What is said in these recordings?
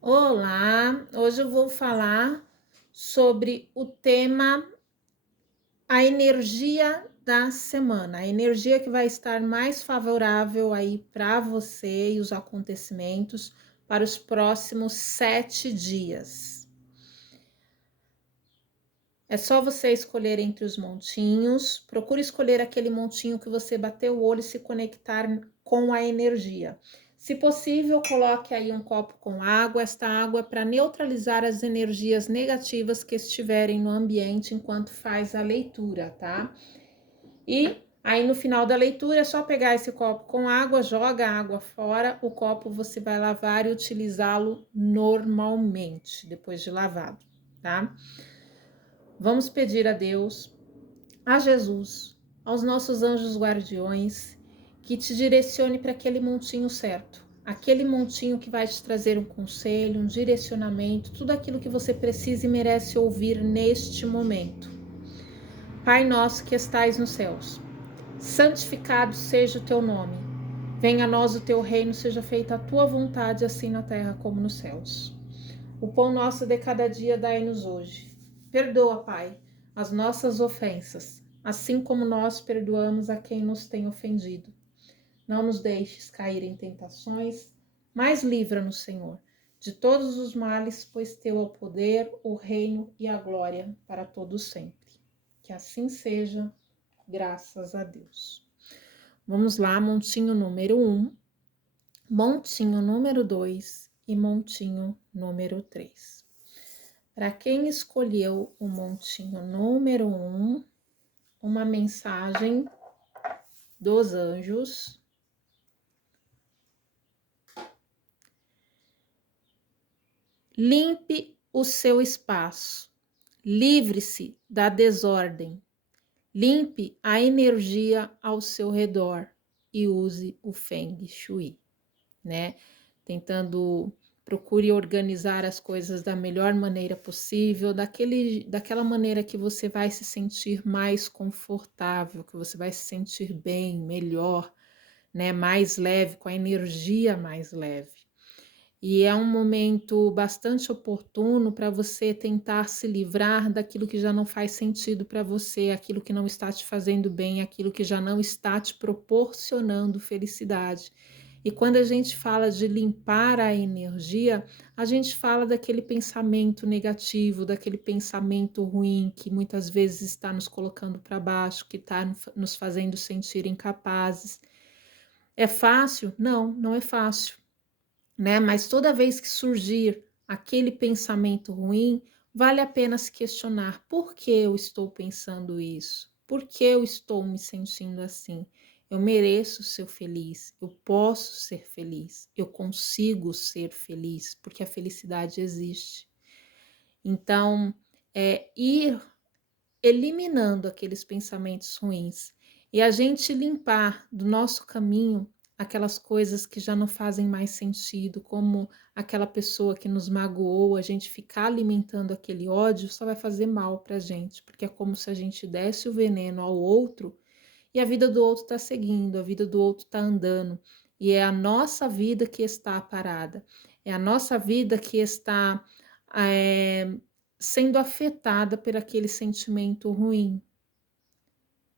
Olá, hoje eu vou falar sobre o tema a energia da semana, a energia que vai estar mais favorável aí para você e os acontecimentos para os próximos 7 dias. É só você escolher entre os montinhos, procure escolher aquele montinho que você bateu o olho e se conectar com a energia. Se possível, coloque aí um copo com água. Esta água é para neutralizar as energias negativas que estiverem no ambiente enquanto faz a leitura, tá? E aí no final da leitura é só pegar esse copo com água, joga a água fora, o copo você vai lavar e utilizá-lo normalmente depois de lavado, tá? Vamos pedir a Deus, a Jesus, aos nossos anjos guardiões, que te direcione para aquele montinho certo, aquele montinho que vai te trazer um conselho, um direcionamento, tudo aquilo que você precisa e merece ouvir neste momento. Pai nosso que estais nos céus, santificado seja o teu nome. Venha a nós o teu reino, seja feita a tua vontade, assim na terra como nos céus. O pão nosso de cada dia dai-nos hoje. Perdoa, Pai, as nossas ofensas, assim como nós perdoamos a quem nos tem ofendido. Não nos deixes cair em tentações, mas livra-nos, Senhor, de todos os males, pois teu é o poder, o reino e a glória para todos sempre. Que assim seja, graças a Deus. Vamos lá, montinho número 1, montinho número 2 e montinho número 3. Para quem escolheu o montinho número 1, uma mensagem dos anjos. Limpe o seu espaço, livre-se da desordem, limpe a energia ao seu redor e use o Feng Shui, né? Procure organizar as coisas da melhor maneira possível, daquela maneira que você vai se sentir mais confortável, que você vai se sentir bem, melhor, né? Mais leve, com a energia mais leve. E é um momento bastante oportuno para você tentar se livrar daquilo que já não faz sentido para você, aquilo que não está te fazendo bem, aquilo que já não está te proporcionando felicidade. E quando a gente fala de limpar a energia, a gente fala daquele pensamento negativo, daquele pensamento ruim que muitas vezes está nos colocando para baixo, que está nos fazendo sentir incapazes. É fácil? Não, não é fácil, né? Mas toda vez que surgir aquele pensamento ruim, vale a pena se questionar: por que eu estou pensando isso? Por que eu estou me sentindo assim? Eu mereço ser feliz, eu posso ser feliz, eu consigo ser feliz, porque a felicidade existe. Então, ir eliminando aqueles pensamentos ruins e a gente limpar do nosso caminho aquelas coisas que já não fazem mais sentido, como aquela pessoa que nos magoou, a gente ficar alimentando aquele ódio só vai fazer mal para a gente, porque é como se a gente desse o veneno ao outro e a vida do outro está seguindo, a vida do outro está andando, e é a nossa vida que está parada, é a nossa vida que está é, sendo afetada por aquele sentimento ruim.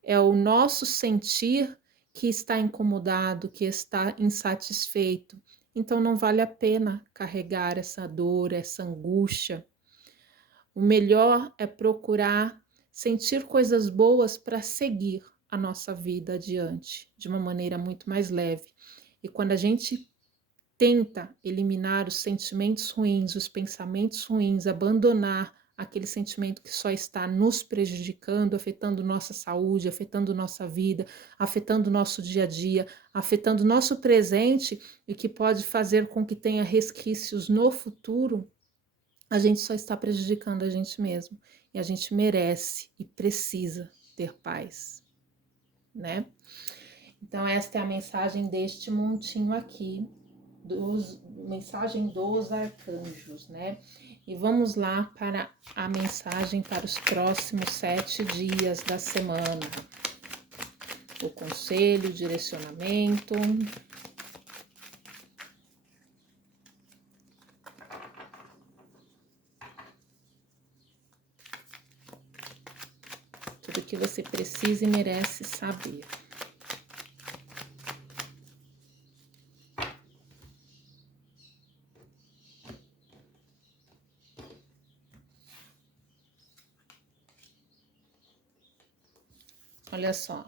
É o nosso sentir que está incomodado, que está insatisfeito. Então não vale a pena carregar essa dor, essa angústia. O melhor é procurar sentir coisas boas para seguir a nossa vida adiante de uma maneira muito mais leve. E quando a gente tenta eliminar os sentimentos ruins, os pensamentos ruins, abandonar aquele sentimento que só está nos prejudicando, afetando nossa saúde, afetando nossa vida, afetando nosso dia a dia, afetando nosso presente e que pode fazer com que tenha resquícios no futuro, a gente só está prejudicando a gente mesmo. E a gente merece e precisa ter paz, né? Então esta é a mensagem deste montinho aqui, mensagem dos arcanjos, né? E vamos lá para a mensagem para os próximos 7 dias da semana. O conselho, o direcionamento. do que você precisa e merece saber. Olha só,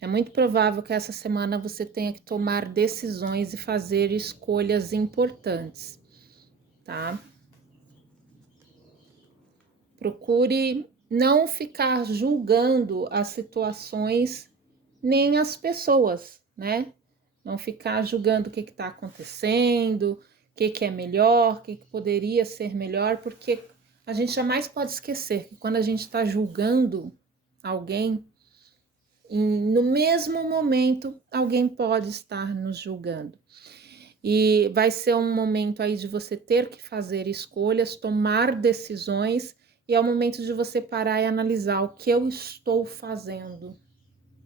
é muito provável que essa semana você tenha que tomar decisões e fazer escolhas importantes, tá? Procure não ficar julgando as situações nem as pessoas, né? Não ficar julgando o que está acontecendo, o que é melhor, o que poderia ser melhor, porque a gente jamais pode esquecer que quando a gente está julgando alguém, no mesmo momento, alguém pode estar nos julgando. E vai ser um momento aí de você ter que fazer escolhas, tomar decisões, e é o momento de você parar e analisar o que eu estou fazendo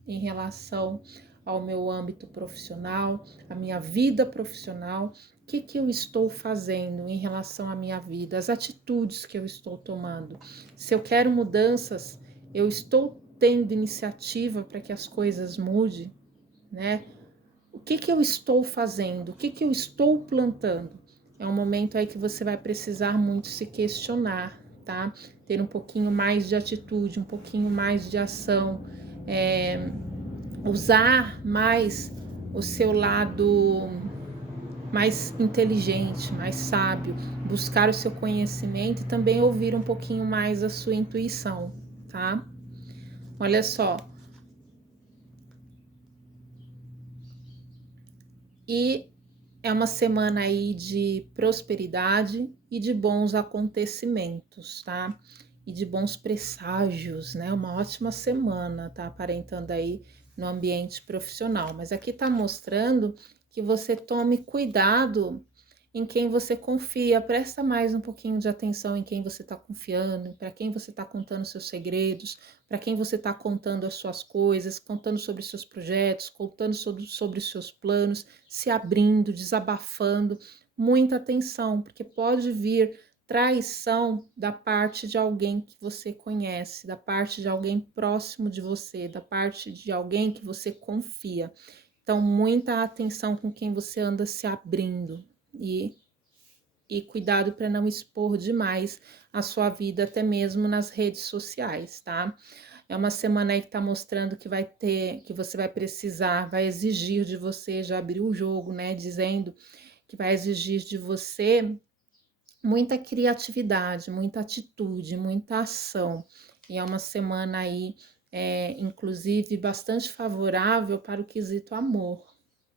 em relação ao meu âmbito profissional, a minha vida profissional, o que eu estou fazendo em relação à minha vida, as atitudes que eu estou tomando. Se eu quero mudanças, eu estou tendo iniciativa para que as coisas mudem, né? O que eu estou fazendo? O que eu estou plantando? É um momento aí que você vai precisar muito se questionar, tá? Ter um pouquinho mais de atitude, um pouquinho mais de ação, usar mais o seu lado mais inteligente, mais sábio, buscar o seu conhecimento e também ouvir um pouquinho mais a sua intuição, tá? Olha só. E é uma semana aí de prosperidade e de bons acontecimentos, tá? E de bons presságios, né? Uma ótima semana, tá aparentando aí no ambiente profissional. Mas aqui tá mostrando que você tome cuidado em quem você confia, presta mais um pouquinho de atenção em quem você está confiando, para quem você está contando seus segredos, para quem você está contando as suas coisas, contando sobre seus projetos, contando sobre os seus planos, se abrindo, desabafando. Muita atenção, porque pode vir traição da parte de alguém que você conhece, da parte de alguém próximo de você, da parte de alguém que você confia. Então, muita atenção com quem você anda se abrindo e cuidado para não expor demais a sua vida, até mesmo nas redes sociais, tá? É uma semana aí que tá mostrando que vai ter, que você vai precisar, vai exigir de você, já abriu o jogo, né? Dizendo que vai exigir de você muita criatividade, muita atitude, muita ação. E é uma semana aí, inclusive, bastante favorável para o quesito amor,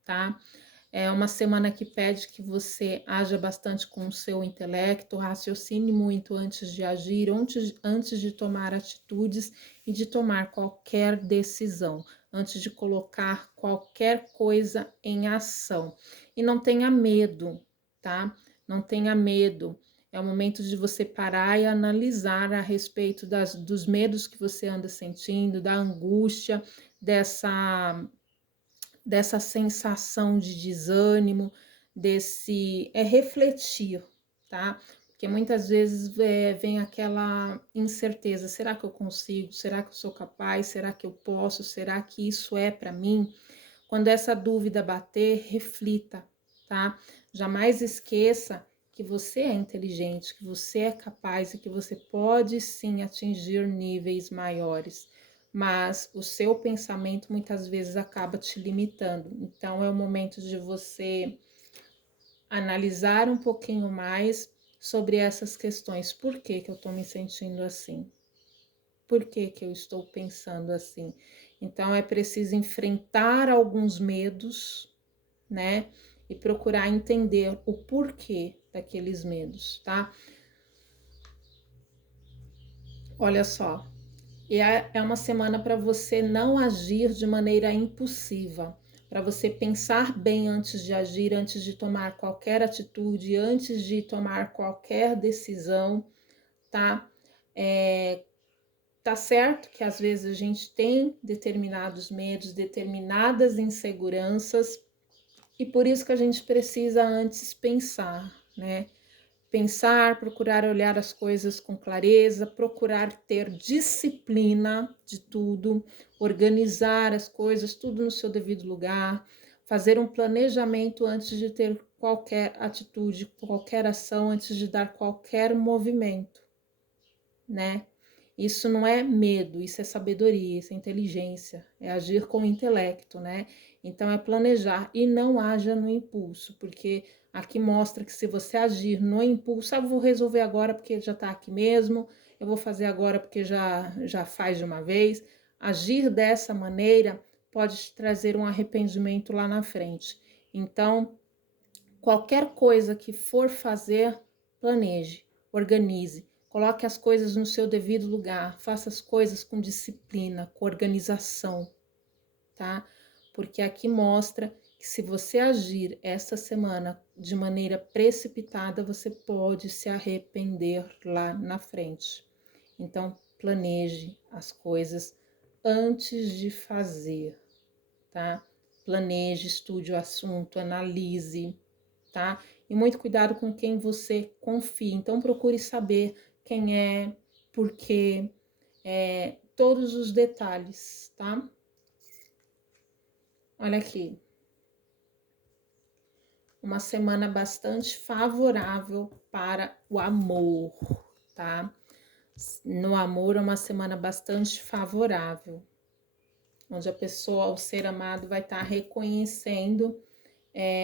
tá? É uma semana que pede que você haja bastante com o seu intelecto, raciocine muito antes de agir, antes de tomar atitudes e de tomar qualquer decisão, antes de colocar qualquer coisa em ação. E não tenha medo, tá? Não tenha medo. É o momento de você parar e analisar a respeito dos medos que você anda sentindo, da angústia, dessa sensação de desânimo, refletir, tá? Porque muitas vezes vem aquela incerteza: será que eu consigo? Será que eu sou capaz? Será que eu posso? Será que isso é para mim? Quando essa dúvida bater, reflita, tá? Jamais esqueça que você é inteligente, que você é capaz e que você pode sim atingir níveis maiores, mas o seu pensamento muitas vezes acaba te limitando. Então é o momento de você analisar um pouquinho mais sobre essas questões. Por que eu estou me sentindo assim? Por que eu estou pensando assim? Então é preciso enfrentar alguns medos, né? E procurar entender o porquê daqueles medos, tá? Olha só, é uma semana para você não agir de maneira impulsiva, para você pensar bem antes de agir, antes de tomar qualquer atitude, antes de tomar qualquer decisão, tá? Tá certo que às vezes a gente tem determinados medos, determinadas inseguranças, e por isso que a gente precisa antes pensar, né? pensar, procurar olhar as coisas com clareza, procurar ter disciplina de tudo, organizar as coisas, tudo no seu devido lugar, fazer um planejamento antes de ter qualquer atitude, qualquer ação, antes de dar qualquer movimento, né? Isso não é medo, isso é sabedoria, isso é inteligência, é agir com o intelecto, né? Então é planejar e não haja no impulso, porque aqui mostra que se você agir no impulso, eu vou resolver agora porque já tá aqui mesmo, eu vou fazer agora porque já faz de uma vez. Agir dessa maneira pode te trazer um arrependimento lá na frente. Então, qualquer coisa que for fazer, planeje, organize, coloque as coisas no seu devido lugar, faça as coisas com disciplina, com organização, tá? Porque aqui mostra que se você agir esta semana de maneira precipitada, você pode se arrepender lá na frente. Então, planeje as coisas antes de fazer, tá? Planeje, estude o assunto, analise, tá? E muito cuidado com quem você confia. Então, procure saber quem é, por quê, todos os detalhes, tá? Olha aqui. Uma semana bastante favorável para o amor, tá? No amor é uma semana bastante favorável, onde a pessoa, o ser amado, vai estar reconhecendo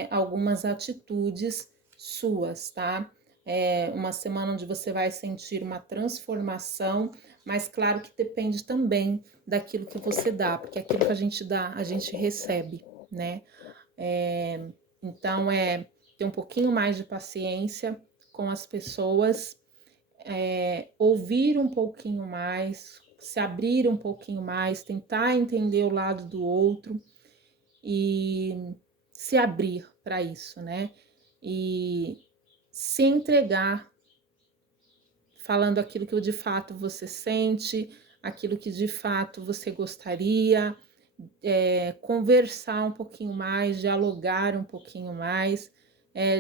algumas atitudes suas, tá? É uma semana onde você vai sentir uma transformação, mas claro que depende também daquilo que você dá, porque aquilo que a gente dá, a gente recebe, né? Então, ter um pouquinho mais de paciência com as pessoas, ouvir um pouquinho mais, se abrir um pouquinho mais, tentar entender o lado do outro e se abrir para isso, né? E se entregar, falando aquilo que de fato você sente, aquilo que de fato você gostaria, conversar um pouquinho mais, dialogar um pouquinho mais,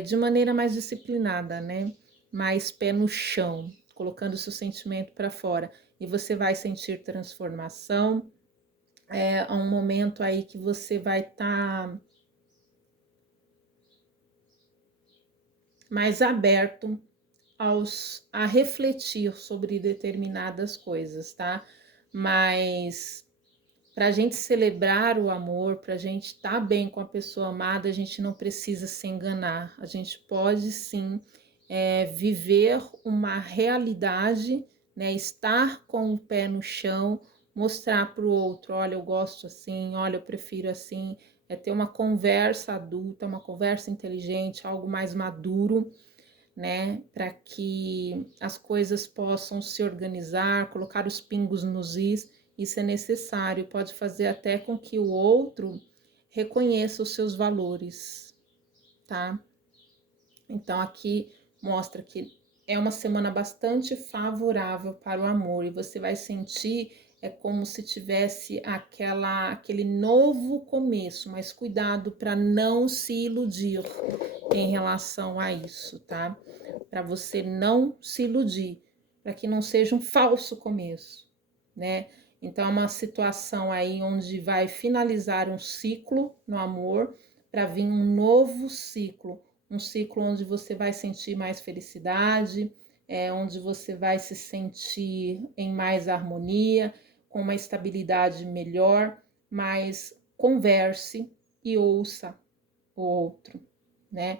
de maneira mais disciplinada, né? Mais pé no chão, colocando o seu sentimento para fora. E você vai sentir transformação. É um momento aí que você vai estar mais aberto a refletir sobre determinadas coisas, tá? Mas para a gente celebrar o amor, para a gente estar bem com a pessoa amada, a gente não precisa se enganar. A gente pode sim viver uma realidade, né? Estar com o pé no chão, mostrar para o outro, olha, eu gosto assim, olha, eu prefiro assim, ter uma conversa adulta, uma conversa inteligente, algo mais maduro, né, para que as coisas possam se organizar, colocar os pingos nos is. Isso é necessário, pode fazer até com que o outro reconheça os seus valores, tá? Então aqui mostra que é uma semana bastante favorável para o amor e você vai sentir como se tivesse aquele novo começo, mas cuidado para não se iludir em relação a isso, tá? Para você não se iludir, para que não seja um falso começo, né? Então é uma situação aí onde vai finalizar um ciclo no amor para vir um novo ciclo, um ciclo onde você vai sentir mais felicidade, onde você vai se sentir em mais harmonia, com uma estabilidade melhor, mas converse e ouça o outro, né?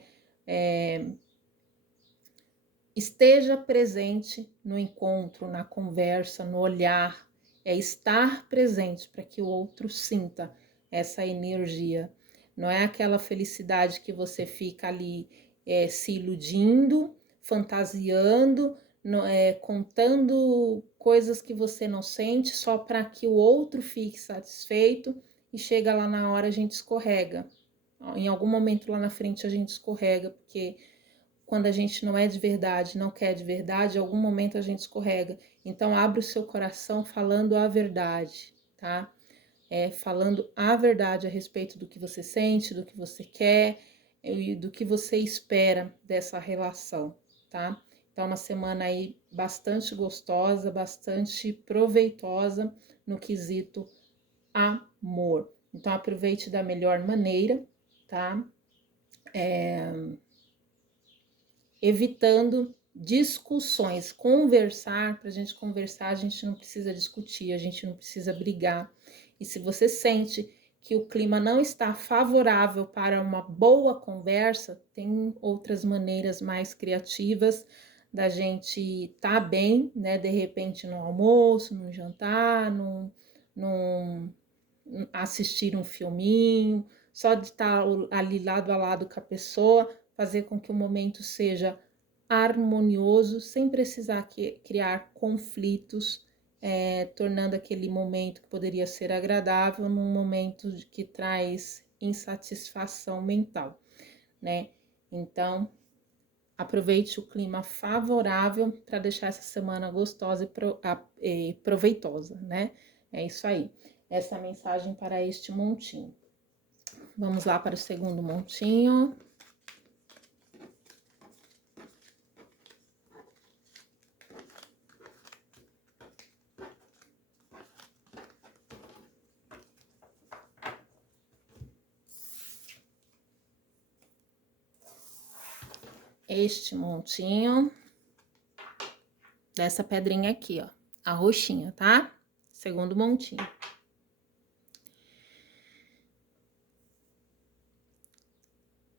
Esteja presente no encontro, na conversa, no olhar, estar presente para que o outro sinta essa energia. Não é aquela felicidade que você fica ali se iludindo, fantasiando, contando coisas que você não sente só para que o outro fique satisfeito e chega lá na hora a gente escorrega. Em algum momento lá na frente a gente escorrega, porque quando a gente não é de verdade, não quer de verdade, em algum momento a gente escorrega. Então, abre o seu coração falando a verdade, tá? Falando a verdade a respeito do que você sente, do que você quer e do que você espera dessa relação, tá? Então, uma semana aí bastante gostosa, bastante proveitosa no quesito amor. Então, aproveite da melhor maneira, tá? Evitando discussões, conversar, para a gente conversar, a gente não precisa discutir, a gente não precisa brigar. E se você sente que o clima não está favorável para uma boa conversa, tem outras maneiras mais criativas da gente estar bem, né? De repente no almoço, no jantar, num assistir um filminho, só de estar ali lado a lado com a pessoa, fazer com que o momento seja harmonioso, sem precisar criar conflitos, tornando aquele momento que poderia ser agradável num momento que traz insatisfação mental, né? Então, aproveite o clima favorável para deixar essa semana gostosa e proveitosa, né? É isso aí. Essa é a mensagem para este montinho. Vamos lá para o segundo montinho. Este montinho dessa pedrinha aqui, ó, a roxinha, tá? Segundo montinho.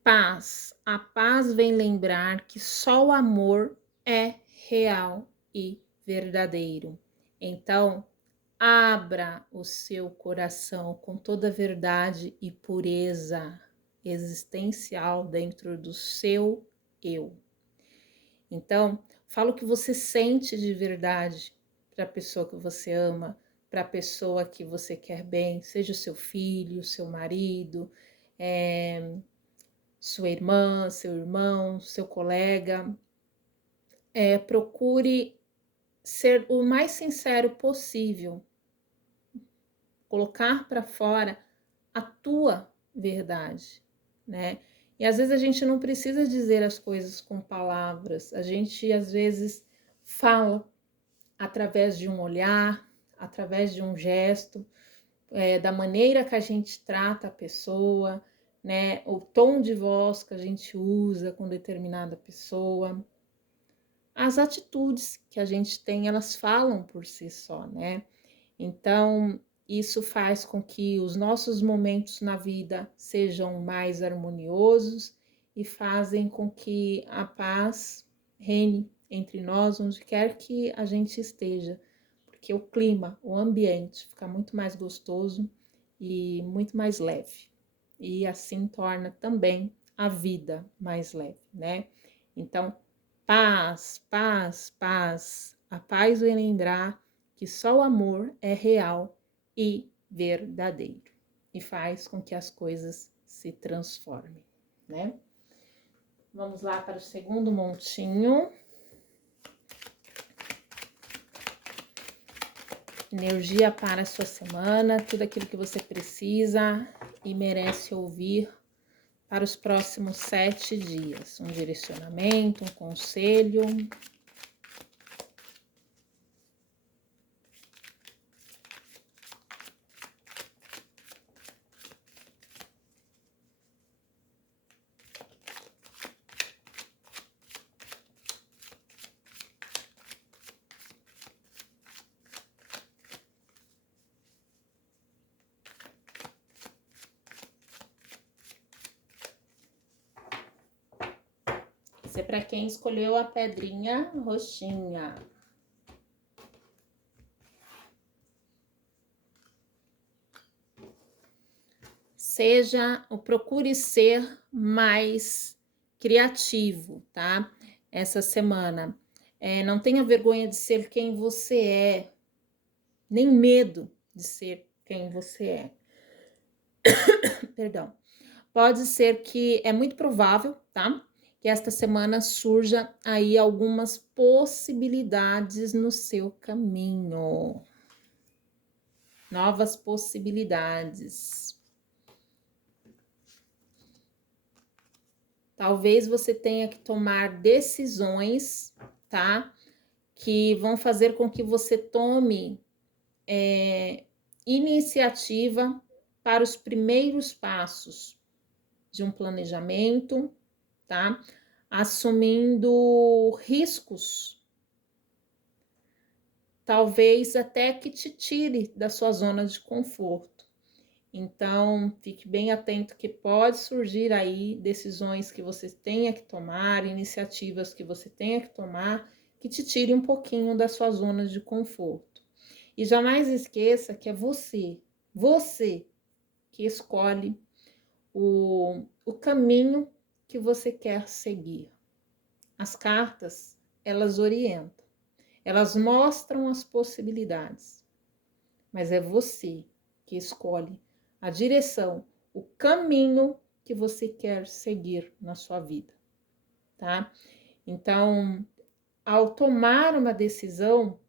Paz. A paz vem lembrar que só o amor é real e verdadeiro. Então, abra o seu coração com toda a verdade e pureza existencial dentro do seu eu. Então, fala o que você sente de verdade para a pessoa que você ama, para a pessoa que você quer bem, seja o seu filho, seu marido, sua irmã, seu irmão, seu colega. Procure ser o mais sincero possível, colocar para fora a tua verdade, né? E às vezes a gente não precisa dizer as coisas com palavras, a gente às vezes fala através de um olhar, através de um gesto, da maneira que a gente trata a pessoa, né? O tom de voz que a gente usa com determinada pessoa. As atitudes que a gente tem, elas falam por si só, né? Então, isso faz com que os nossos momentos na vida sejam mais harmoniosos e fazem com que a paz reine entre nós, onde quer que a gente esteja, porque o clima, o ambiente fica muito mais gostoso e muito mais leve. E assim torna também a vida mais leve, né? Então, paz, paz, paz. A paz vem lembrar que só o amor é real e verdadeiro e faz com que as coisas se transformem, né? Vamos lá para o segundo montinho. Energia para a sua semana, tudo aquilo que você precisa e merece ouvir para os próximos 7 dias. Um direcionamento, um conselho. Isso é para quem escolheu a pedrinha roxinha. Procure ser mais criativo, tá? Essa semana. Não tenha vergonha de ser quem você é, nem medo de ser quem você é. Perdão. Pode ser que é muito provável, tá? Que esta semana surja aí algumas possibilidades no seu caminho. Novas possibilidades. Talvez você tenha que tomar decisões, tá? Que vão fazer com que você tome iniciativa para os primeiros passos de um planejamento, tá? Assumindo riscos, talvez até que te tire da sua zona de conforto. Então, fique bem atento que pode surgir aí decisões que você tenha que tomar, iniciativas que você tenha que tomar, que te tire um pouquinho da sua zona de conforto. E jamais esqueça que é você que escolhe o caminho que você quer seguir. As cartas, elas orientam, elas mostram as possibilidades, mas é você que escolhe a direção, o caminho que você quer seguir na sua vida, tá? Então, ao tomar uma decisão,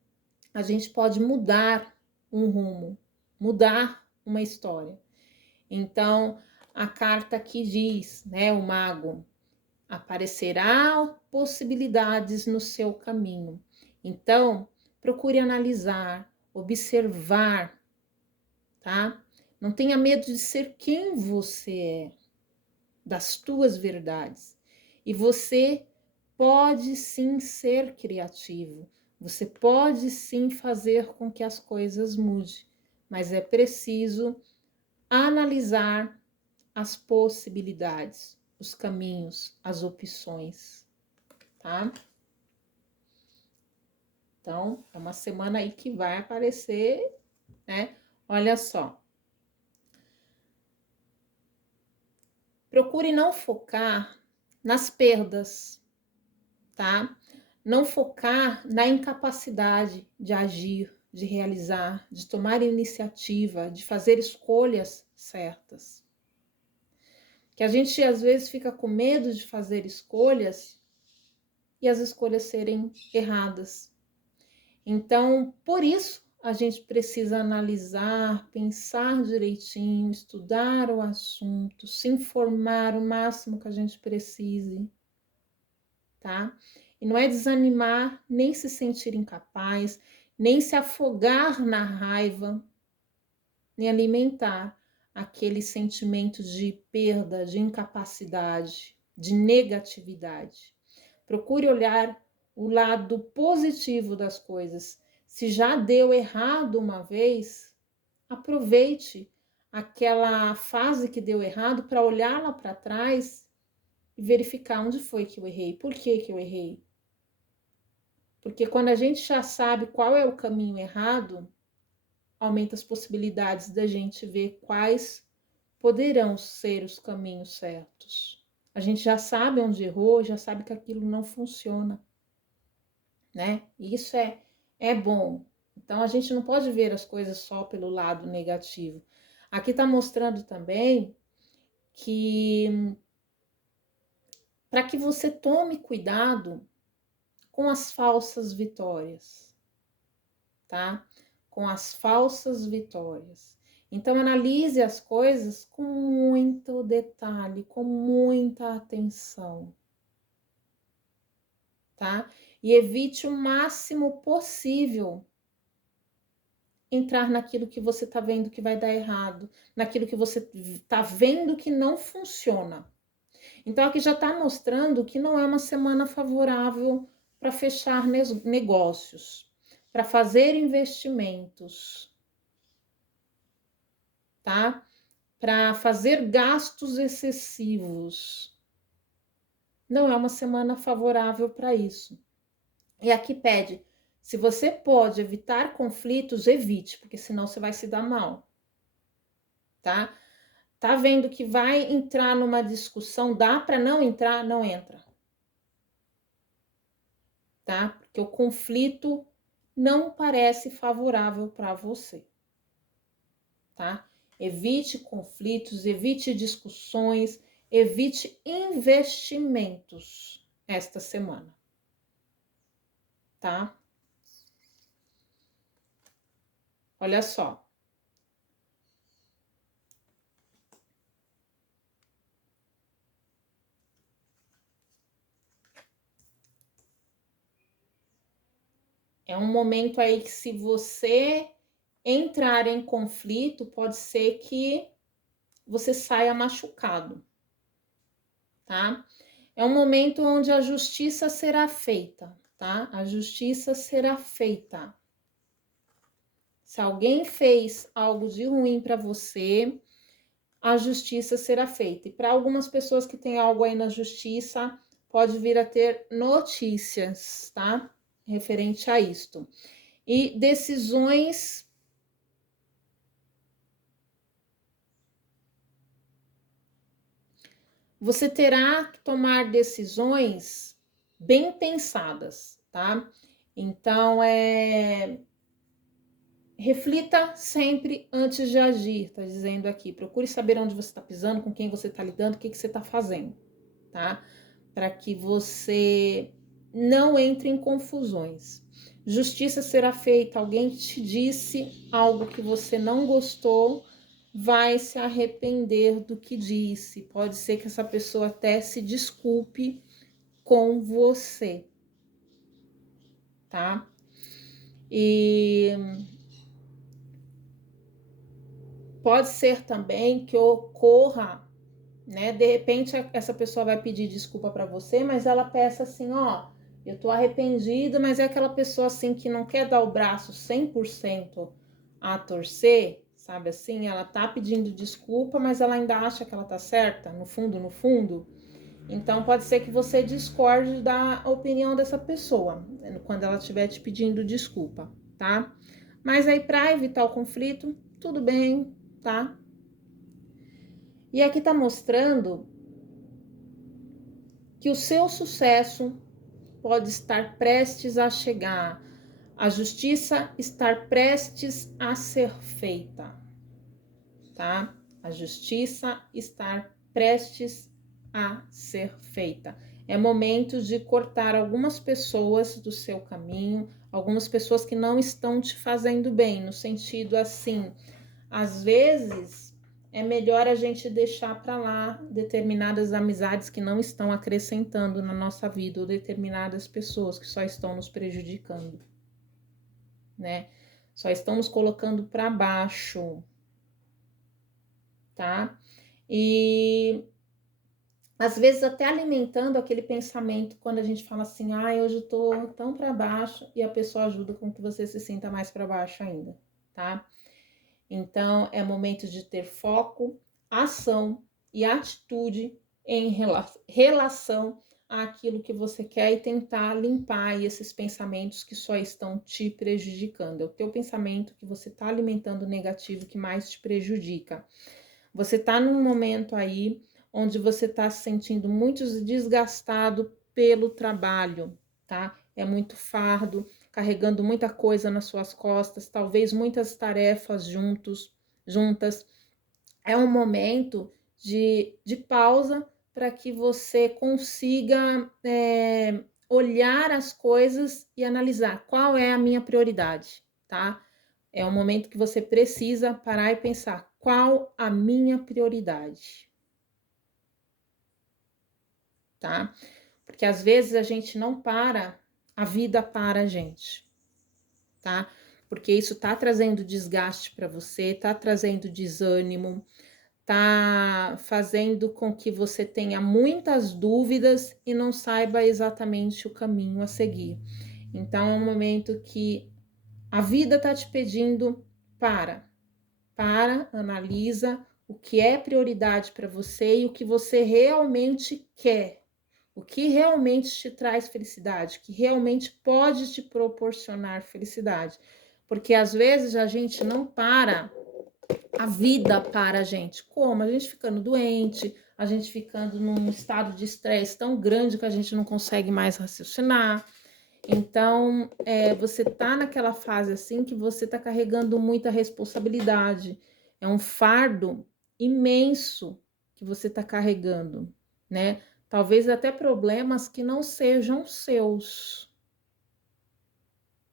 a gente pode mudar um rumo, mudar uma história. Então, a carta aqui diz, né, o mago, aparecerá possibilidades no seu caminho. Então, procure analisar, observar, tá? Não tenha medo de ser quem você é, das tuas verdades. E você pode sim ser criativo. Você pode sim fazer com que as coisas mudem, mas é preciso analisar as possibilidades, os caminhos, as opções, tá? Então, é uma semana aí que vai aparecer, né? Olha só. Procure não focar nas perdas, tá? Não focar na incapacidade de agir, de realizar, de tomar iniciativa, de fazer escolhas certas. Que a gente às vezes fica com medo de fazer escolhas e as escolhas serem erradas. Então, por isso, a gente precisa analisar, pensar direitinho, estudar o assunto, se informar o máximo que a gente precise, tá? E não é desanimar, nem se sentir incapaz, nem se afogar na raiva, nem alimentar aquele sentimento de perda, de incapacidade, de negatividade. Procure olhar o lado positivo das coisas. Se já deu errado uma vez, aproveite aquela fase que deu errado para olhar lá para trás e verificar onde foi que eu errei, por que que eu errei. Porque quando a gente já sabe qual é o caminho errado, aumenta as possibilidades da gente ver quais poderão ser os caminhos certos. A gente já sabe onde errou, já sabe que aquilo não funciona, né? E isso é bom. Então a gente não pode ver as coisas só pelo lado negativo. Aqui está mostrando também que para que você tome cuidado com as falsas vitórias, tá? Com as falsas vitórias. Então analise as coisas com muito detalhe, com muita atenção, tá? E evite o máximo possível entrar naquilo que você tá vendo que vai dar errado, naquilo que você tá vendo que não funciona. Então aqui já está mostrando que não é uma semana favorável para fechar negócios, para fazer investimentos, tá? Para fazer gastos excessivos. Não é uma semana favorável para isso. E aqui pede, se você pode evitar conflitos, evite, porque senão você vai se dar mal, tá? Tá vendo que vai entrar numa discussão, dá para não entrar? Não entra. Tá? Porque o conflito não parece favorável para você, tá? Evite conflitos, evite discussões, evite investimentos esta semana, tá? Olha só. É um momento aí que, se você entrar em conflito, pode ser que você saia machucado, tá? É um momento onde a justiça será feita, tá? A justiça será feita. Se alguém fez algo de ruim para você, a justiça será feita. E para algumas pessoas que têm algo aí na justiça, pode vir a ter notícias, tá? Referente a isto. E decisões. Você terá que tomar decisões bem pensadas, tá? Então, reflita sempre antes de agir, tá dizendo aqui. Procure saber onde você está pisando, com quem você está lidando, o que você está fazendo, tá? Para que você não entre em confusões. Justiça será feita. Alguém te disse algo que você não gostou, vai se arrepender do que disse. Pode ser que essa pessoa até se desculpe com você, tá? E pode ser também que ocorra, né? De repente essa pessoa vai pedir desculpa para você, mas ela peça assim, ó, eu tô arrependida, mas é aquela pessoa assim que não quer dar o braço 100% a torcer, sabe assim? Ela tá pedindo desculpa, mas ela ainda acha que ela tá certa, no fundo, no fundo. Então pode ser que você discorde da opinião dessa pessoa quando ela estiver te pedindo desculpa, tá? Mas aí, para evitar o conflito, tudo bem, tá? E aqui tá mostrando que o seu sucesso pode estar prestes a chegar, a justiça estar prestes a ser feita, tá? A justiça estar prestes a ser feita. É momento de cortar algumas pessoas do seu caminho, algumas pessoas que não estão te fazendo bem, no sentido assim, às vezes é melhor a gente deixar para lá determinadas amizades que não estão acrescentando na nossa vida, ou determinadas pessoas que só estão nos prejudicando, né? Só estão nos colocando para baixo, tá? E às vezes até alimentando aquele pensamento quando a gente fala assim, hoje eu tô tão para baixo, e a pessoa ajuda com que você se sinta mais para baixo ainda, tá? Então, é momento de ter foco, ação e atitude em relação àquilo que você quer, e tentar limpar esses pensamentos que só estão te prejudicando. É o teu pensamento que você está alimentando negativo que mais te prejudica. Você está num momento aí onde você está se sentindo muito desgastado pelo trabalho, tá? É muito fardo, carregando muita coisa nas suas costas, talvez muitas tarefas juntas. É um momento de pausa para que você consiga olhar as coisas e analisar qual é a minha prioridade, tá? É um momento que você precisa parar e pensar qual a minha prioridade, tá? Porque às vezes a gente não para, a vida para a gente, tá? Porque isso tá trazendo desgaste para você, tá trazendo desânimo, tá fazendo com que você tenha muitas dúvidas e não saiba exatamente o caminho a seguir. Então é um momento que a vida tá te pedindo analisa o que é prioridade para você e o que você realmente quer, o que realmente te traz felicidade, o que realmente pode te proporcionar felicidade. Porque às vezes a gente não para, a vida para a gente. Como? A gente ficando doente, a gente ficando num estado de estresse tão grande que a gente não consegue mais raciocinar. Então, você tá naquela fase assim que você tá carregando muita responsabilidade. É um fardo imenso que você tá carregando, né? Talvez até problemas que não sejam seus,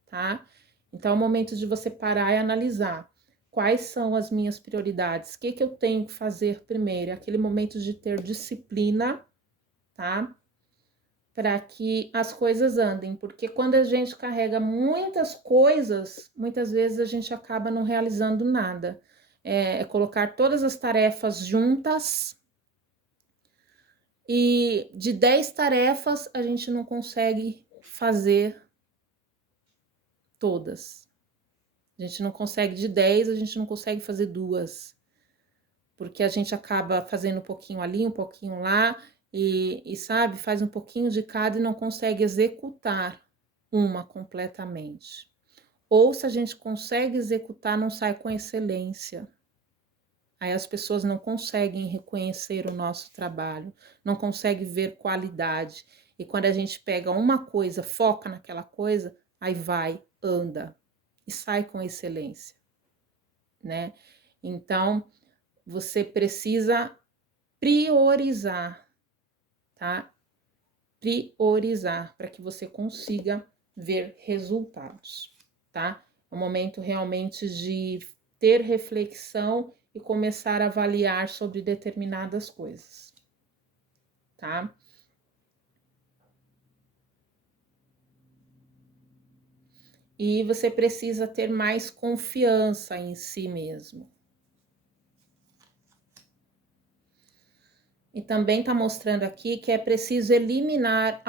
tá? Então, é o momento de você parar e analisar quais são as minhas prioridades, o que que eu tenho que fazer primeiro. É aquele momento de ter disciplina, tá? para que as coisas andem, porque quando a gente carrega muitas coisas, muitas vezes a gente acaba não realizando nada. É colocar todas as tarefas juntas e de 10 tarefas a gente não consegue fazer todas. A gente não consegue de 10, a gente não consegue fazer duas, porque a gente acaba fazendo um pouquinho ali, um pouquinho lá, e sabe, faz um pouquinho de cada e não consegue executar uma completamente. Ou se a gente consegue executar, não sai com excelência. Aí as pessoas não conseguem reconhecer o nosso trabalho, não conseguem ver qualidade. E quando a gente pega uma coisa, foca naquela coisa, aí vai, anda e sai com excelência, né? Então, você precisa priorizar, tá? Priorizar para que você consiga ver resultados, tá? É o momento realmente de ter reflexão e começar a avaliar sobre determinadas coisas, tá? E você precisa ter mais confiança em si mesmo. E também está mostrando aqui que é preciso eliminar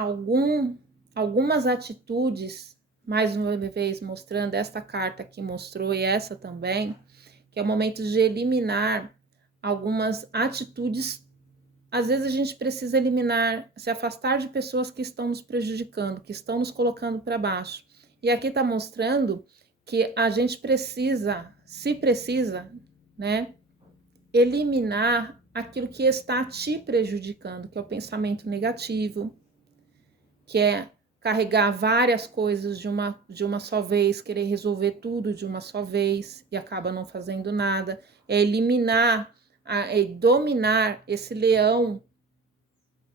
algumas atitudes, mais uma vez mostrando esta carta que mostrou e essa também, que é o momento de eliminar algumas atitudes. Às vezes a gente precisa eliminar, se afastar de pessoas que estão nos prejudicando, que estão nos colocando para baixo. E aqui está mostrando que a gente precisa, se precisa, né, eliminar aquilo que está te prejudicando, que é o pensamento negativo, que é carregar várias coisas de uma só vez, querer resolver tudo de uma só vez e acaba não fazendo nada. É eliminar, é dominar esse leão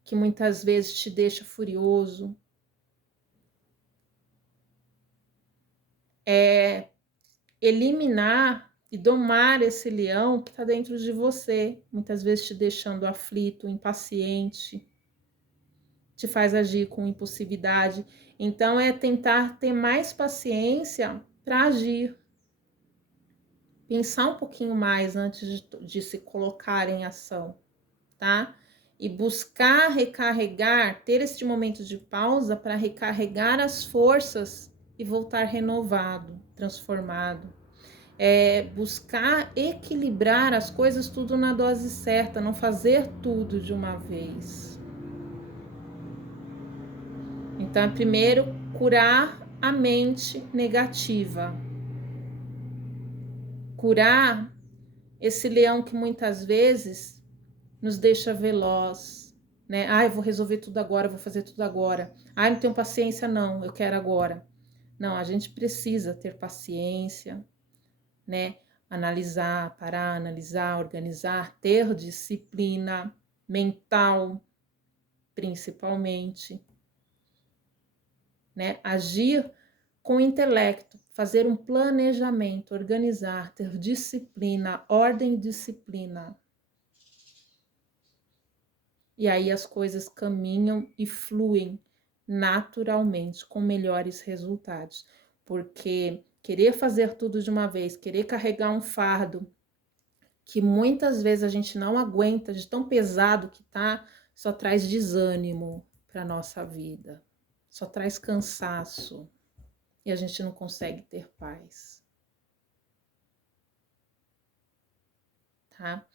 que muitas vezes te deixa furioso. É eliminar e domar esse leão que está dentro de você, muitas vezes te deixando aflito, impaciente, te faz agir com impulsividade. Então, é tentar ter mais paciência para agir, pensar um pouquinho mais antes de se colocar em ação, tá? E buscar recarregar, ter este momento de pausa para recarregar as forças e voltar renovado, transformado. Buscar equilibrar as coisas tudo na dose certa, não fazer tudo de uma vez. Então, é primeiro curar a mente negativa. Curar esse leão que muitas vezes nos deixa veloz, né? Ah, eu vou resolver tudo agora, vou fazer tudo agora. Ah, não tenho paciência, não, eu quero agora. Não, a gente precisa ter paciência, né? Analisar, parar, analisar, organizar, ter disciplina mental, principalmente, né? Agir com intelecto, fazer um planejamento, organizar, ter disciplina, ordem e disciplina. E aí as coisas caminham e fluem naturalmente, com melhores resultados. Porque querer fazer tudo de uma vez, querer carregar um fardo que muitas vezes a gente não aguenta, de tão pesado que tá, só traz desânimo para nossa vida, só traz cansaço e a gente não consegue ter paz, tá?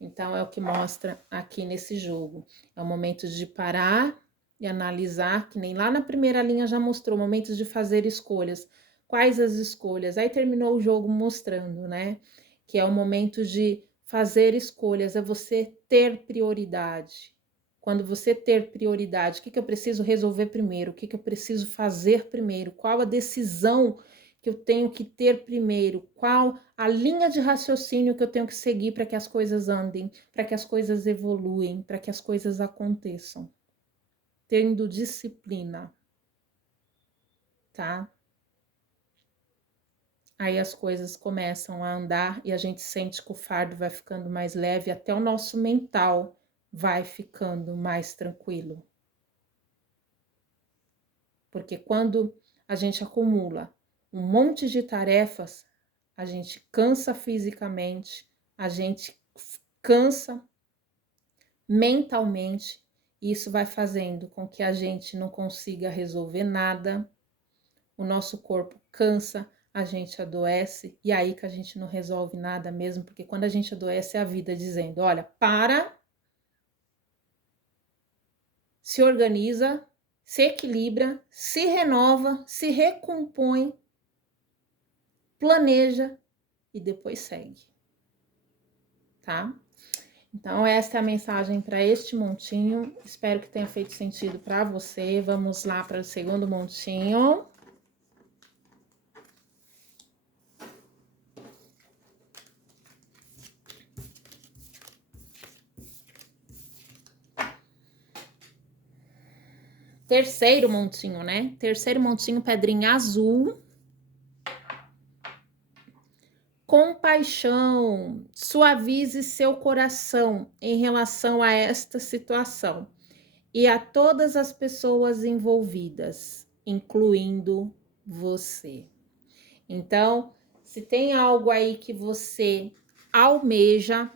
Então é o que mostra aqui nesse jogo. É o momento de parar e analisar, que nem lá na primeira linha já mostrou, momentos de fazer escolhas. Quais as escolhas? Aí terminou o jogo mostrando, né? Que é o momento de fazer escolhas, é você ter prioridade. Quando você ter prioridade, o que eu preciso resolver primeiro? O que eu preciso fazer primeiro? Qual a decisão que eu tenho que ter primeiro? Qual a linha de raciocínio que eu tenho que seguir para que as coisas andem, para que as coisas evoluem, para que as coisas aconteçam? Tendo disciplina, tá? Aí as coisas começam a andar e a gente sente que o fardo vai ficando mais leve, até o nosso mental vai ficando mais tranquilo. Porque quando a gente acumula um monte de tarefas, a gente cansa fisicamente, a gente cansa mentalmente, e isso vai fazendo com que a gente não consiga resolver nada, o nosso corpo cansa, a gente adoece, e aí que a gente não resolve nada mesmo, porque quando a gente adoece é a vida dizendo, olha, para, se organiza, se equilibra, se renova, se recompõe, planeja e depois segue, tá? Então, essa é a mensagem para este montinho. Espero que tenha feito sentido para você. Vamos lá para o segundo montinho. Terceiro montinho, né? Terceiro montinho, pedrinha azul. Compaixão, suavize seu coração em relação a esta situação e a todas as pessoas envolvidas, incluindo você. Então, se tem algo aí que você almeja,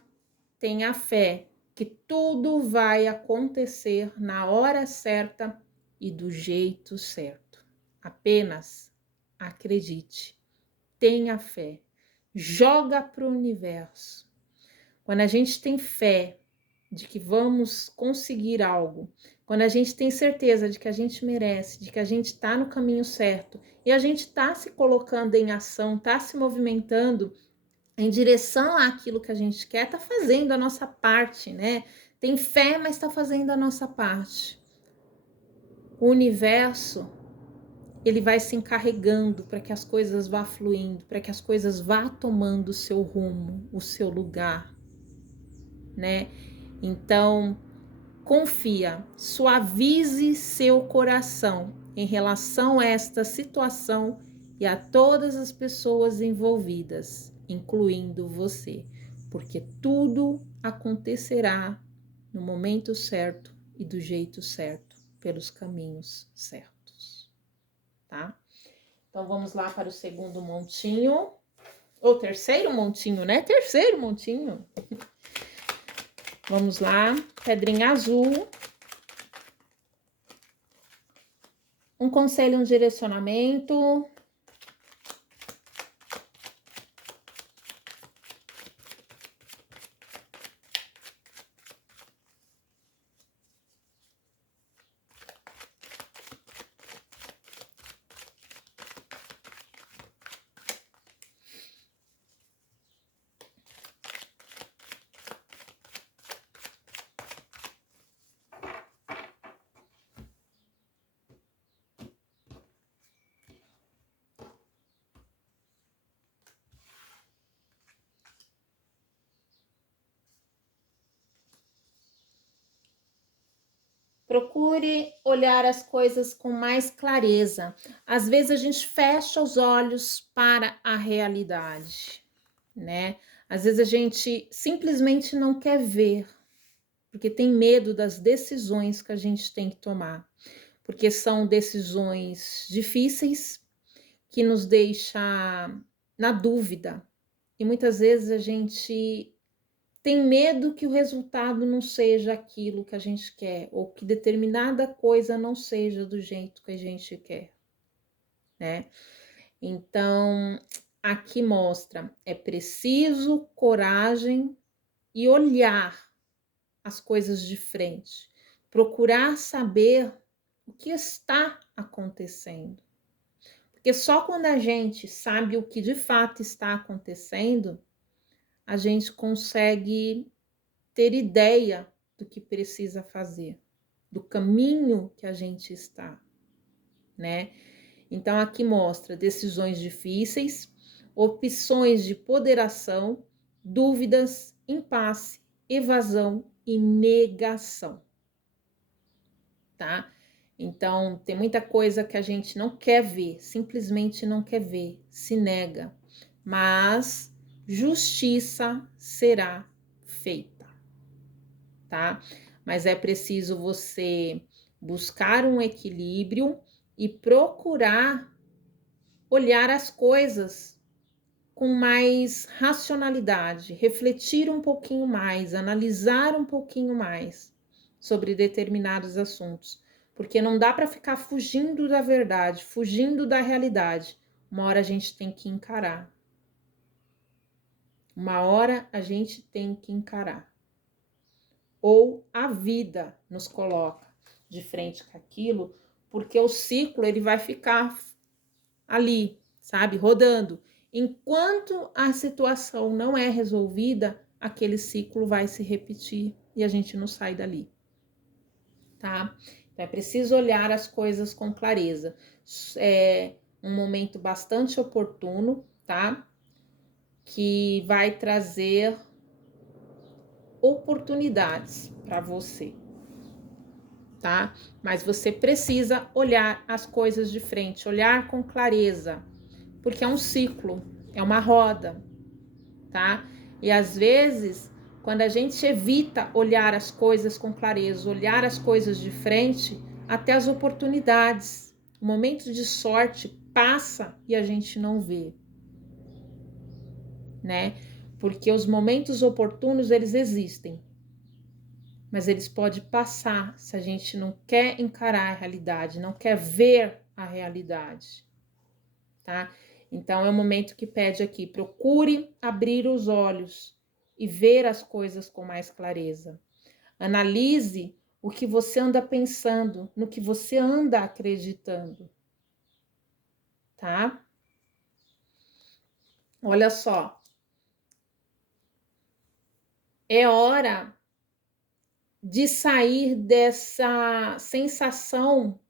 tenha fé que tudo vai acontecer na hora certa e do jeito certo. Apenas acredite, tenha fé, joga para o universo. Quando a gente tem fé de que vamos conseguir algo, quando a gente tem certeza de que a gente merece, de que a gente está no caminho certo e a gente está se colocando em ação, está se movimentando em direção àquilo que a gente quer, está fazendo a nossa parte, né? Tem fé, mas está fazendo a nossa parte. O universo, ele vai se encarregando para que as coisas vá fluindo, para que as coisas vá tomando o seu rumo, o seu lugar, né? Então, confia, suavize seu coração em relação a esta situação e a todas as pessoas envolvidas, incluindo você, porque tudo acontecerá no momento certo e do jeito certo, pelos caminhos certos, tá? Então vamos lá para o segundo montinho, ou terceiro montinho, né? Terceiro montinho. Vamos lá, pedrinha azul. Um conselho, um direcionamento. Procure olhar as coisas com mais clareza. Às vezes a gente fecha os olhos para a realidade, né? Às vezes a gente simplesmente não quer ver, porque tem medo das decisões que a gente tem que tomar, porque são decisões difíceis que nos deixa na dúvida. E muitas vezes a gente tem medo que o resultado não seja aquilo que a gente quer, ou que determinada coisa não seja do jeito que a gente quer, né? Então, aqui mostra, é preciso coragem e olhar as coisas de frente, procurar saber o que está acontecendo. Porque só quando a gente sabe o que de fato está acontecendo, a gente consegue ter ideia do que precisa fazer, do caminho que a gente está, né? Então aqui mostra decisões difíceis, opções de ponderação, dúvidas, impasse, evasão e negação, tá? Então tem muita coisa que a gente não quer ver, simplesmente não quer ver, se nega, mas justiça será feita, tá? Mas é preciso você buscar um equilíbrio, e procurar olhar as coisas com mais racionalidade, refletir um pouquinho mais, analisar um pouquinho mais sobre determinados assuntos, porque não dá para ficar fugindo da verdade, fugindo da realidade. Uma hora a gente tem que encarar. Uma hora a gente tem que encarar. Ou a vida nos coloca de frente com aquilo, porque o ciclo ele vai ficar ali, sabe, rodando. Enquanto a situação não é resolvida, aquele ciclo vai se repetir e a gente não sai dali, tá? Então é preciso olhar as coisas com clareza. É um momento bastante oportuno, tá? Que vai trazer oportunidades para você, tá? Mas você precisa olhar as coisas de frente, olhar com clareza, porque é um ciclo, é uma roda, tá? E às vezes, quando a gente evita olhar as coisas com clareza, olhar as coisas de frente, até as oportunidades, o momento de sorte passa e a gente não vê, né? Porque os momentos oportunos, eles existem, mas eles podem passar se a gente não quer encarar a realidade, não quer ver a realidade, tá? Então é um momento que pede aqui, procure abrir os olhos e ver as coisas com mais clareza. Analise o que você anda pensando, no que você anda acreditando, tá? Olha só, é hora de sair dessa sensação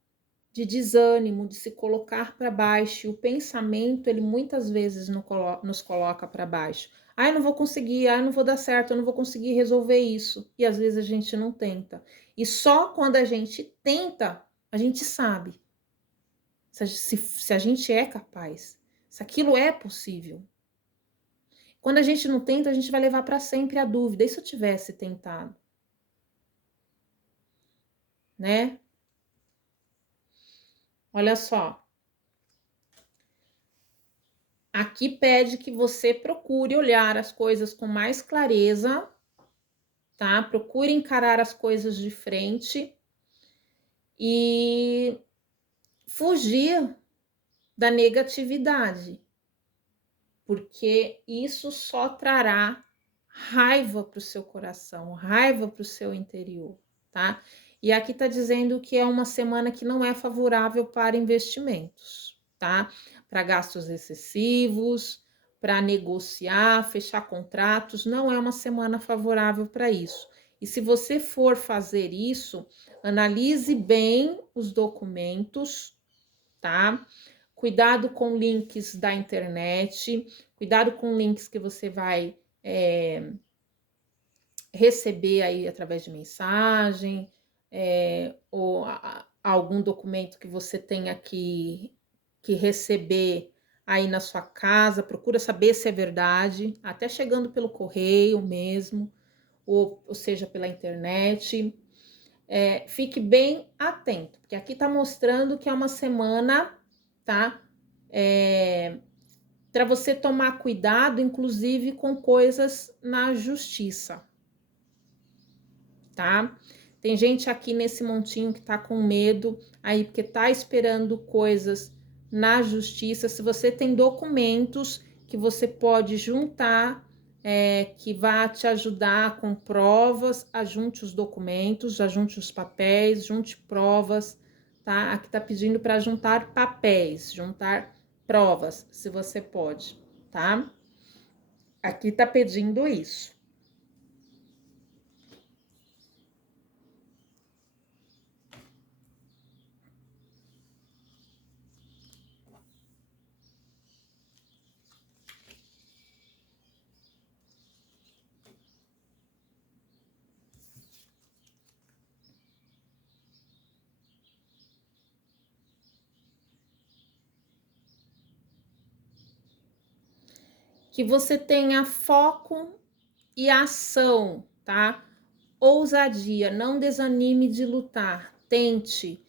de desânimo, de se colocar para baixo. E o pensamento, ele muitas vezes nos coloca para baixo. Ah, eu não vou conseguir, ah, eu não vou dar certo, eu não vou conseguir resolver isso. E às vezes a gente não tenta. E só quando a gente tenta, a gente sabe se a gente é capaz, se aquilo é possível. Quando a gente não tenta, a gente vai levar para sempre a dúvida. E se eu tivesse tentado? Né? Olha só. Aqui pede que você procure olhar as coisas com mais clareza, tá? Procure encarar as coisas de frente e fugir da negatividade, porque isso só trará raiva para o seu coração, raiva para o seu interior, tá? E aqui tá dizendo que é uma semana que não é favorável para investimentos, tá? Para gastos excessivos, para negociar, fechar contratos, não é uma semana favorável para isso. E se você for fazer isso, analise bem os documentos, tá? Cuidado com links da internet, cuidado com links que você vai receber aí através de mensagem, ou algum documento que você tenha que receber aí na sua casa, procura saber se é verdade, até chegando pelo correio mesmo, ou seja, pela internet. Fique bem atento, porque aqui tá mostrando que é uma semana, tá? Para você tomar cuidado, inclusive com coisas na justiça, tá? Tem gente aqui nesse montinho que tá com medo aí, porque tá esperando coisas na justiça. Se você tem documentos que você pode juntar, que vai te ajudar com provas, ajunte os documentos, ajunte os papéis, junte provas, tá? Aqui tá pedindo para juntar papéis, juntar provas, se você pode, tá? Aqui tá pedindo isso. Que você tenha foco e ação, tá? Ousadia, não desanime de lutar, tente,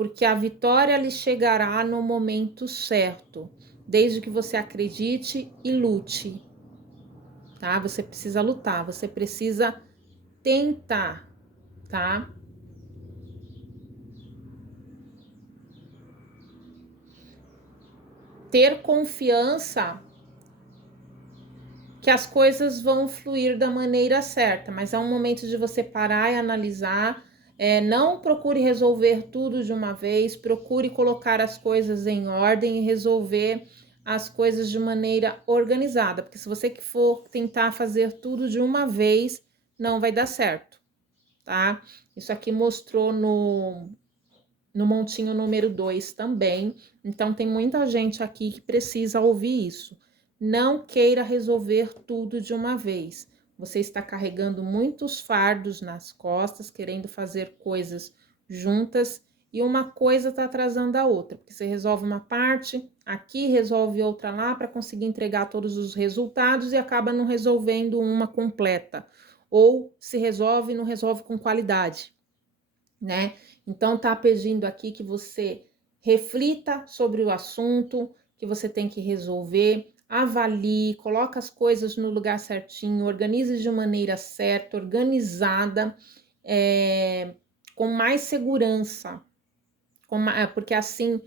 porque a vitória lhe chegará no momento certo, desde que você acredite e lute, tá? Você precisa lutar, você precisa tentar, tá? Ter confiança que as coisas vão fluir da maneira certa, mas é um momento de você parar e analisar. Não procure resolver tudo de uma vez, procure colocar as coisas em ordem e resolver as coisas de maneira organizada, porque se você que for tentar fazer tudo de uma vez, não vai dar certo, tá? Isso aqui mostrou no montinho número 2 também. Então, tem muita gente aqui que precisa ouvir isso. Não queira resolver tudo de uma vez. Você está carregando muitos fardos nas costas, querendo fazer coisas juntas e uma coisa está atrasando a outra, porque você resolve uma parte aqui, resolve outra lá para conseguir entregar todos os resultados e acaba não resolvendo uma completa. Ou se resolve, não resolve com qualidade, né? Então, tá pedindo aqui que você reflita sobre o assunto que você tem que resolver, avalie, coloque as coisas no lugar certinho, organize de maneira certa, organizada, com mais segurança, porque assim,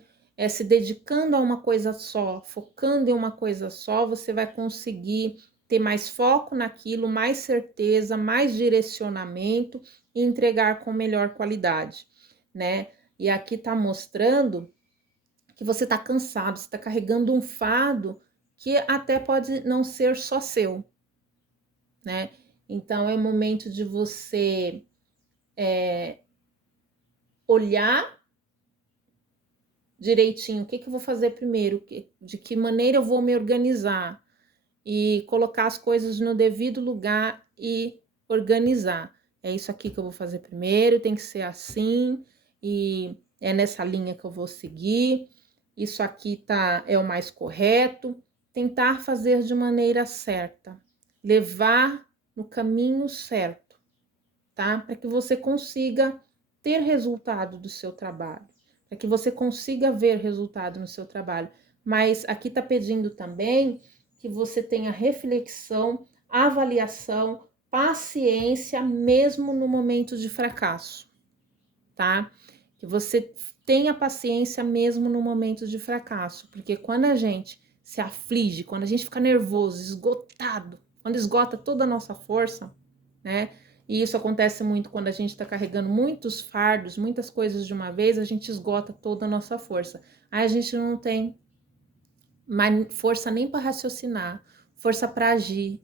se dedicando a uma coisa só, focando em uma coisa só, você vai conseguir ter mais foco naquilo, mais certeza, mais direcionamento e entregar com melhor qualidade, né? E aqui tá mostrando que você tá cansado, você tá carregando um fardo que até pode não ser só seu, né? Então é o momento de você olhar direitinho o que eu vou fazer primeiro, de que maneira eu vou me organizar e colocar as coisas no devido lugar e organizar. É isso aqui que eu vou fazer primeiro, tem que ser assim, e é nessa linha que eu vou seguir. Isso aqui é o mais correto. Tentar fazer de maneira certa, levar no caminho certo, tá? Para que você consiga ter resultado do seu trabalho, para que você consiga ver resultado no seu trabalho. Mas aqui está pedindo também que você tenha reflexão, avaliação, paciência, mesmo no momento de fracasso, tá? Que você tenha paciência mesmo no momento de fracasso, porque quando a gente se aflige, quando a gente fica nervoso, esgotado, quando esgota toda a nossa força, né? E isso acontece muito quando a gente está carregando muitos fardos, muitas coisas de uma vez, a gente esgota toda a nossa força. Aí a gente não tem força nem para raciocinar, força para agir,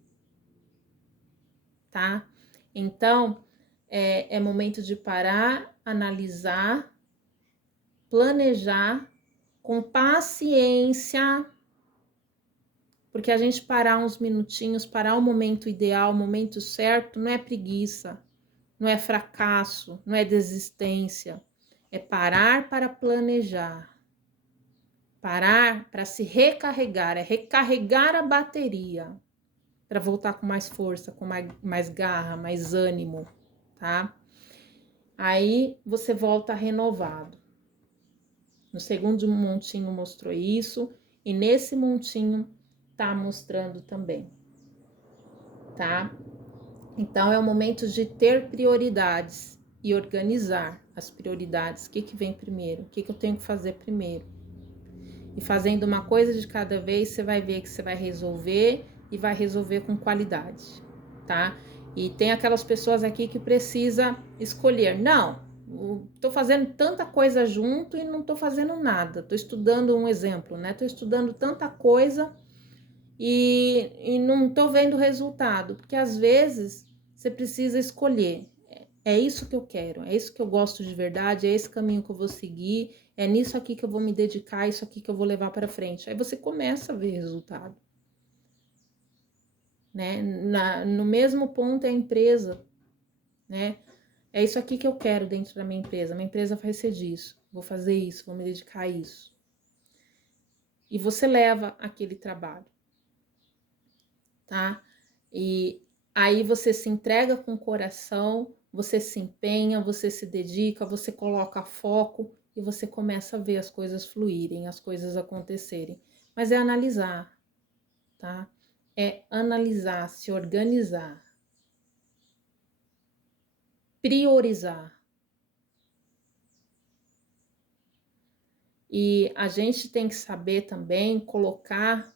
tá? Então, é momento de parar, analisar, planejar com paciência, porque a gente parar uns minutinhos, parar o momento ideal, o momento certo, não é preguiça, não é fracasso, não é desistência, é parar para planejar, parar para se recarregar, é recarregar a bateria para voltar com mais força, com mais garra, mais ânimo, tá? Aí você volta renovado. No segundo montinho mostrou isso, e nesse montinho tá mostrando também, tá? Então, é o momento de ter prioridades e organizar as prioridades. O que vem primeiro? O que eu tenho que fazer primeiro? E fazendo uma coisa de cada vez, você vai ver que você vai resolver e vai resolver com qualidade, tá? E tem aquelas pessoas aqui que precisa escolher. Não, tô fazendo tanta coisa junto e não tô fazendo nada. Tô estudando um exemplo, né? Tô estudando tanta coisa e não tô vendo resultado, porque às vezes você precisa escolher. É isso que eu quero, é isso que eu gosto de verdade, é esse caminho que eu vou seguir, é nisso aqui que eu vou me dedicar, é isso aqui que eu vou levar para frente. Aí você começa a ver resultado, né? No mesmo ponto é a empresa, né? É isso aqui que eu quero dentro da minha empresa. Minha empresa vai ser disso, vou fazer isso, vou me dedicar a isso. E você leva aquele trabalho, tá? E aí você se entrega com o coração, você se empenha, você se dedica, você coloca foco e você começa a ver as coisas fluírem, as coisas acontecerem. Mas é analisar, tá? É analisar, se organizar, priorizar. E a gente tem que saber também colocar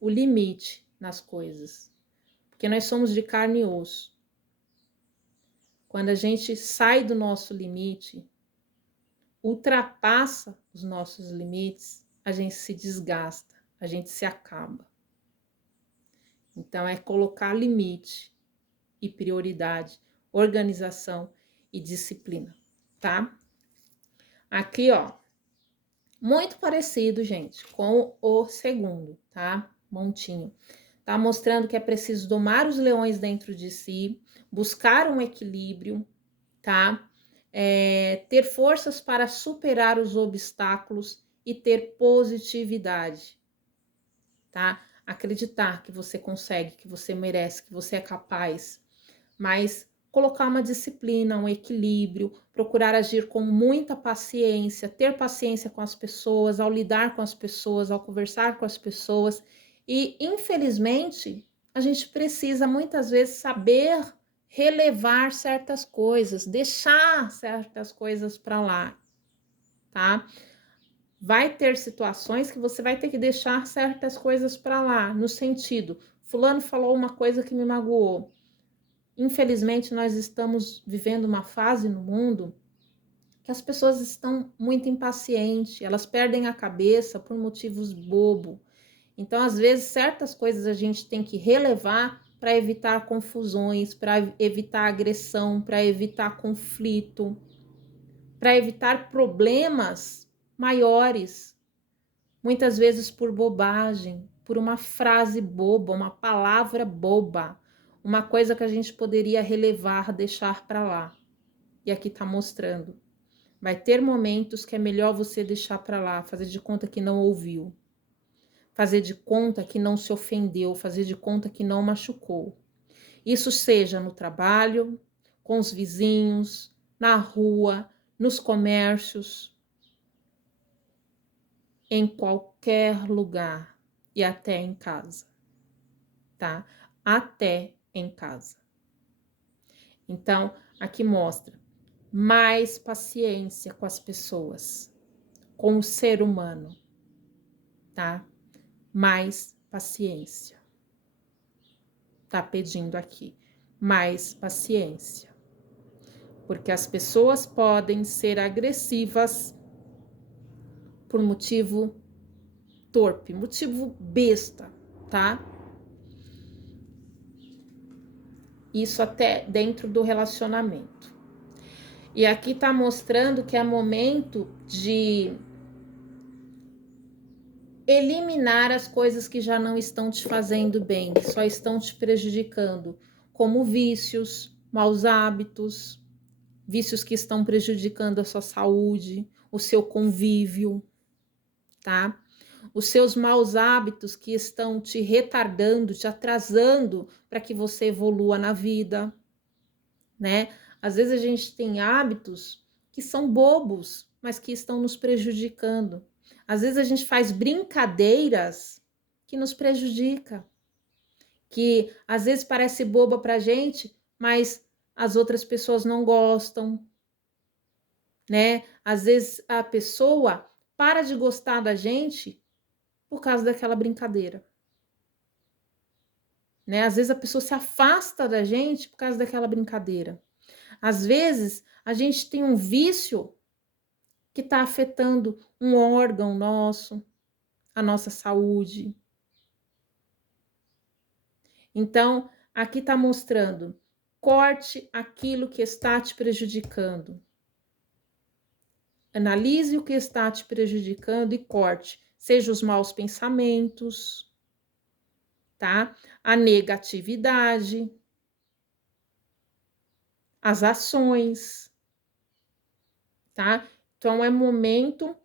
o limite nas coisas, porque nós somos de carne e osso. Quando a gente sai do nosso limite, ultrapassa os nossos limites, a gente se desgasta, a gente se acaba. Então, é colocar limite e prioridade, organização e disciplina, tá? Aqui, ó, muito parecido, gente, com o segundo, tá? Montinho. Tá mostrando que é preciso domar os leões dentro de si, buscar um equilíbrio, tá? Ter forças para superar os obstáculos e ter positividade, tá? Acreditar que você consegue, que você merece, que você é capaz, mas colocar uma disciplina, um equilíbrio, procurar agir com muita paciência, ter paciência com as pessoas, ao lidar com as pessoas, ao conversar com as pessoas. E, infelizmente, a gente precisa muitas vezes saber relevar certas coisas, deixar certas coisas para lá, tá? Vai ter situações que você vai ter que deixar certas coisas para lá, no sentido, fulano falou uma coisa que me magoou. Infelizmente, nós estamos vivendo uma fase no mundo que as pessoas estão muito impacientes, elas perdem a cabeça por motivos bobo. Então, às vezes, certas coisas a gente tem que relevar para evitar confusões, para evitar agressão, para evitar conflito, para evitar problemas maiores, muitas vezes por bobagem, por uma frase boba, uma palavra boba, uma coisa que a gente poderia relevar, deixar para lá. E aqui está mostrando. Vai ter momentos que é melhor você deixar para lá, fazer de conta que não ouviu, fazer de conta que não se ofendeu, fazer de conta que não machucou. Isso seja no trabalho, com os vizinhos, na rua, nos comércios, em qualquer lugar e até em casa, tá? Até em casa. Então, aqui mostra mais paciência com as pessoas, com o ser humano, tá? Mais paciência. Tá pedindo aqui mais paciência. Porque as pessoas podem ser agressivas por motivo torpe, motivo besta, tá? Isso até dentro do relacionamento. E aqui tá mostrando que é momento de eliminar as coisas que já não estão te fazendo bem, que só estão te prejudicando, como vícios, maus hábitos, vícios que estão prejudicando a sua saúde, o seu convívio, tá? Os seus maus hábitos que estão te retardando, te atrasando para que você evolua na vida, né? Às vezes a gente tem hábitos que são bobos, mas que estão nos prejudicando. Às vezes a gente faz brincadeiras que nos prejudica, que às vezes parece boba pra gente, mas as outras pessoas não gostam, né? Às vezes a pessoa para de gostar da gente por causa daquela brincadeira, né? Às vezes a pessoa se afasta da gente por causa daquela brincadeira. Às vezes a gente tem um vício que está afetando um órgão nosso, a nossa saúde. Então, aqui está mostrando, corte aquilo que está te prejudicando. Analise o que está te prejudicando e corte, seja os maus pensamentos, tá? A negatividade, as ações, tá? Então é momento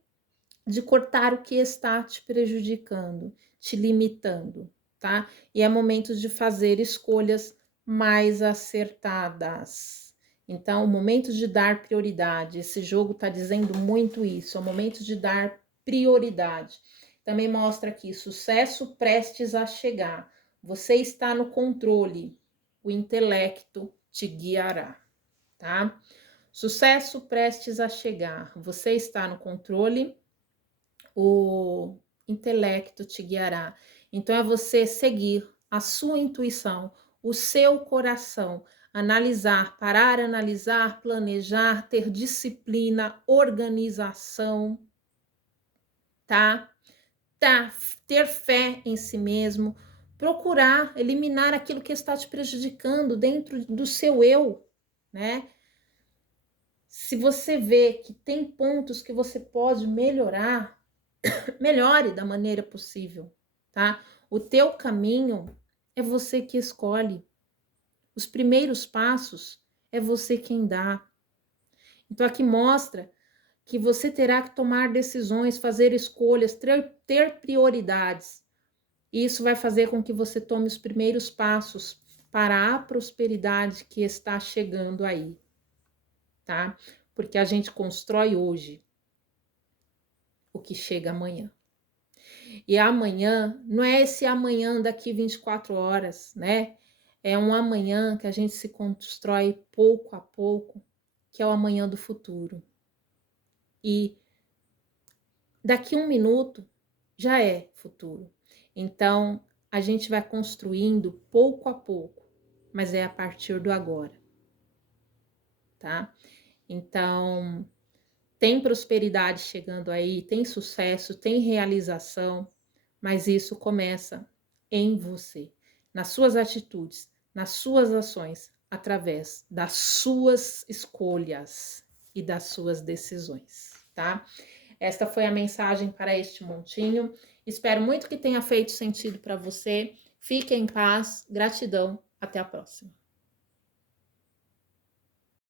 de cortar o que está te prejudicando, te limitando, tá? E é momento de fazer escolhas mais acertadas. Então, o momento de dar prioridade, esse jogo está dizendo muito isso, é o momento de dar prioridade. Também mostra aqui, sucesso prestes a chegar. Você está no controle, o intelecto te guiará, tá? Sucesso prestes a chegar, você está no controle, o intelecto te guiará. Então, é você seguir a sua intuição, o seu coração, analisar, parar, analisar, planejar, ter disciplina, organização, tá? Tá, ter fé em si mesmo, procurar eliminar aquilo que está te prejudicando dentro do seu eu, né? Se você vê que tem pontos que você pode melhorar, melhore da maneira possível, tá? O teu caminho é você que escolhe. Os primeiros passos é você quem dá. Então aqui mostra que você terá que tomar decisões, fazer escolhas, ter prioridades. E isso vai fazer com que você tome os primeiros passos para a prosperidade que está chegando aí, tá? Porque a gente constrói hoje o que chega amanhã. E amanhã não é esse amanhã daqui 24 horas, né? É um amanhã que a gente se constrói pouco a pouco, que é o amanhã do futuro. E daqui 1 minuto já é futuro. Então, a gente vai construindo pouco a pouco, mas é a partir do agora, tá? Então, tem prosperidade chegando aí, tem sucesso, tem realização, mas isso começa em você, nas suas atitudes, nas suas ações, através das suas escolhas e das suas decisões, tá? Esta foi a mensagem para este montinho. Espero muito que tenha feito sentido para você. Fique em paz. Gratidão. Até a próxima.